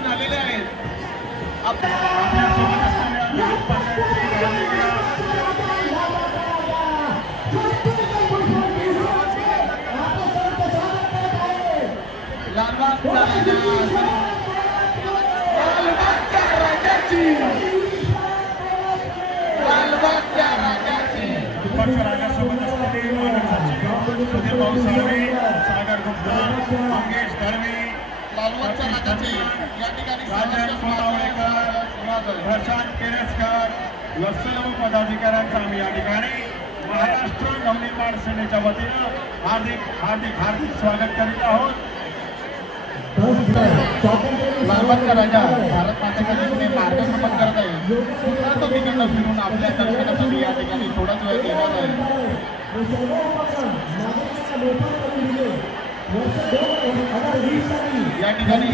घेऊन आलेले आहेत. लालबागच्या राजाची राजासोबत असलेले मानक सचिव सुधीर भाऊ साळवे, सागर गुप्ता, मंगेश धर्मे, लालबागच्या राजाचे या ठिकाणी प्रशांत केरसकर व सर्व पदाधिकाऱ्यांचं आम्ही या ठिकाणी महाराष्ट्र नवनिर्माण सेनेच्या वतीनं हार्दिक स्वागत करीत आहोत. लालबागचा राजा भारत मातेच्या दिशेने मार्गक्रमण करत आहे. पुन्हा तो तिकडनं फिरून आपल्या दर्शनासाठी या ठिकाणी थोडाच वेळ देणार आहे. या ठिकाणी